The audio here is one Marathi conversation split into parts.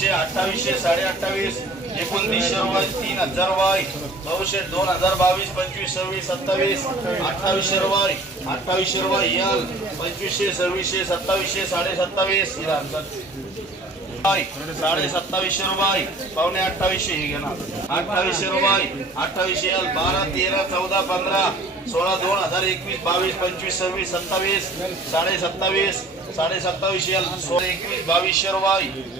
सत्तावीसशे अठ्ठावीसशे साडे अठ्ठावीस एकोणतीसशे रुपये तीन हजार रुपये नऊशे दोन हजार बावीस पंचवीस सव्वीस सत्तावीस अठ्ठावीसशे रुपये अठ्ठावीसशे रुपये यल. पंचवीसशे सव्वीसशे सत्तावीसशे साडे सत्तावीस साडे सत्तावीसशे रुपये. पावणे अठ्ठावीसशे हे घेणार. अठ्ठावीसशे रुपये अठ्ठावीसशे यल. बारा तेरा चौदा पंधरा सोळा दोन हजार एकवीस बावीस पंचवीस सव्वीस सत्तावीस साडे सत्तावीस साडे सत्तावीसशे यल. सोळा एकवीस बावीसशे रुपये.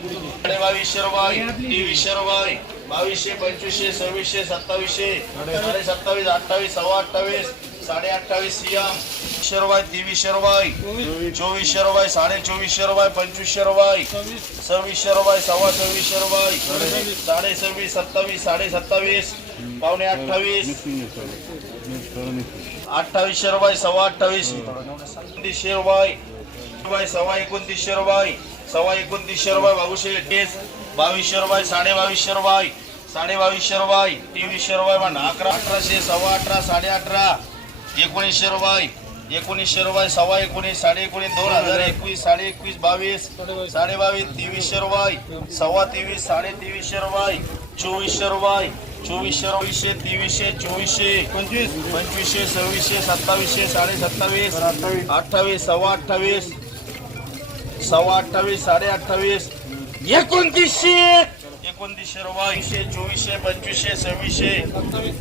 बावीसशे रुपये तेवीसशे रुपये बावीसशे पंचवीसशे सव्वीसशे सत्तावीसशे साडे सत्तावीस अठ्ठावीस सव्वा अठ्ठावीस साडे अठ्ठावीस सियाम रुपये तेवीसशे रुपये चोवीसशे रुपये साडे चोवीसशे रुपये पंचवीसशे रुपये सव्वीसशे रुपये सव्वा सव्वीसशे रुपये साडे सव्वीस सत्तावीस साडे सत्तावीस पावणे अठ्ठावीस अठ्ठावीसशे रुपये सव्वा अठ्ठावीस एकोणतीसशे रुपये सव्वा एकोणतीसशे रुपये सव्वा एकोणतीसशे रुपये बाबूशे केस बावीसशे रुपये साडे बावीसशे रुपये साडे बावीसशे रुपये तेवीसशे रुपये पण. अकरा अठराशे सव्वा अठरा साडे अठरा एकोणीसशे रुपये एकोणीसशे रुपये सव्वा एकोणीस साडे एकोणीस दोन हजार एकवीस साडे एकवीस बावीस साडे बावीस तेवीसशे रुपये सव्वा तेवीस साडे तेवीसशे रुपये चोवीसशे रुपये चोवीसशे चोवीसशे तेवीसशे चोवीसशे पंचवीस पंचवीसशे सव्वीसशे सत्तावीसशे साडे सत्तावीस अठ्ठावीस सव्वा अठ्ठावीस सव्वा अठ्ठावीस साडे अठ्ठावीस एकोणतीसशे. एकोणतीसशे बावीसशे चोवीसशे पंचवीसशे सव्वीसशे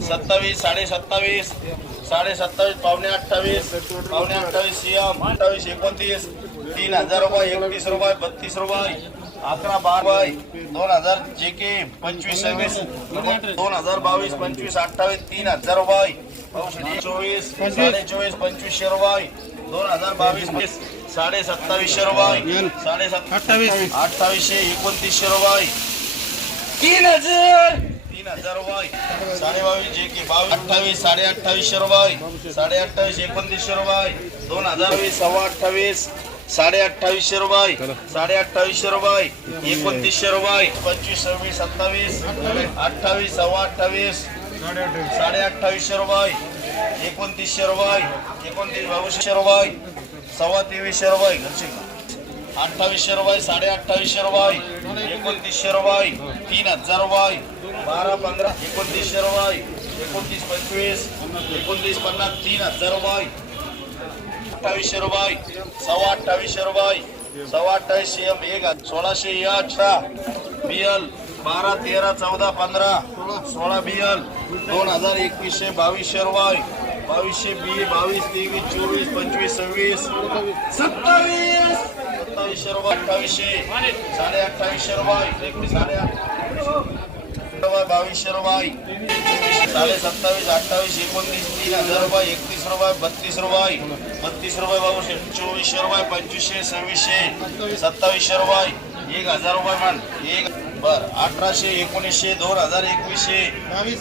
सत्तावीस साडे सत्तावीस साडे सत्तावीस पावणे अठ्ठावीस पावणे अठ्ठावीस सीएम अठ्ठावीस एकोणतीस तीन हजार रुपये एकतीस रुपये बत्तीस रुपये अकरा बारा दोन हजार जे के पंचवीस सव्वीस दोन हजार बावीस पंचवीस अठ्ठावीस तीन हजार रुपये चोवीस साडे चोवीस पंचवीसशे रुपये दोन हजार बावीस साडे सत्तावीसशे रुपये. साडे अठ्ठावीस. अठ्ठावीसशे एकोणतीसशे रुपये. तीन हजार. तीन हजार रुपये. साडे बावीस जे की बावीस. अठ्ठावीस साडे अठ्ठावीसशे रुपये. साडे अठ्ठावीस एकोणतीसशे रुपये. दोन हजार वीस सव्वा अठ्ठावीस. साडे अठ्ठावीसशे रुपये. साडे अठ्ठावीसशे रुपये. एकोणतीसशे रुपये. पंचवीस सव्वीस सत्तावीस. अठ्ठावीस सव्वा अठ्ठावीस. साडे अठ्ठावीसशे रुपये. एकोणतीसशे रुपये. एकोणतीस बावीसशे रुपये. सव्वा तेवीसशे रुपये. घरचे. अठ्ठावीसशे रुपये साडे अठ्ठावीसशे रुपये. एकोणतीसशे रुपये. तीन हजार रुपये. बारा पंधरा. एकोणतीसशे रुपये. एकोणतीस पंचवीस. एकोणतीस पन्नास तीन हजार रुपये. अठ्ठावीसशे रुपये. सव्वा अठ्ठावीसशे रुपये. सव्वा अठ्ठावीस एम एक. हजार. सोळाशे अठरा एल. बारा तेरा चौदा पंधरा सोळा बियल दोन हजार एकवीसशे बावीस रुपये. बावीसशे बी बावीस तेवीस चोवीस पंचवीस सव्वीस सत्तावीस. सत्तावीस रुपये अठ्ठावीसशे. साडे अठ्ठावीसशे एकवीस साडे रुपये बावीसशे रुपये. साडे सत्तावीस अठ्ठावीस एकोणतीस तीन हजार रुपये एकतीस रुपये बत्तीस रुपये. बत्तीस रुपये बाबूशे चोवीसशे रुपये पंचवीसशे सव्वीसशे. सत्तावीसशे रुपये. एक हजार रुपये मान एक बर अठराशे एकोणीसशे दोन हजार एकवीसशे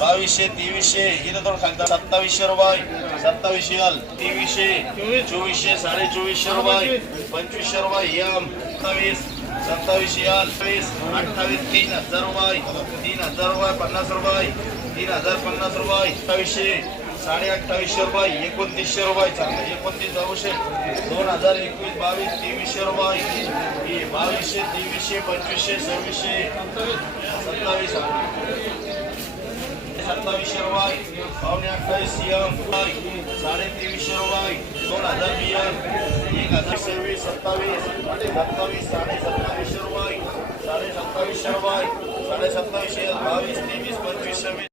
बावीसशे तेवीसशे इथं दोन खालता सत्तावीसशे रुपये. सत्तावीसशे अल तेवीसशे चोवीसशे साडे चोवीसशे रुपये पंचवीसशे रुपये एम सत्तावीस. सत्तावीसशे अठ्ठावीस अठ्ठावीस तीन हजार रुपये. तीन हजार रुपये पन्नास रुपये. तीन हजार पन्नास रुपये. अठ्ठावीसशे साडे अठ्ठावीसशे रुपये एकोणतीसशे रुपये चांगलं एकोणतीस बावीसशे दोन हजार एकवीस बावीस तेवीसशे रुपये हे बावीसशे तेवीसशे पंचवीसशे सव्वीसशे सत्तावीस सत्तावीसशे रुपये पावणे अठ्ठावीस सीएम साडे तेवीसशे रुपये दोन हजार बियर एक हजार सव्वीस सत्तावीस सत्तावीस साडे सत्तावीसशे रुपये साडे सत्तावीसशे रुपये साडे सत्तावीसशे बावीस तेवीस पंचवीस सव्वीस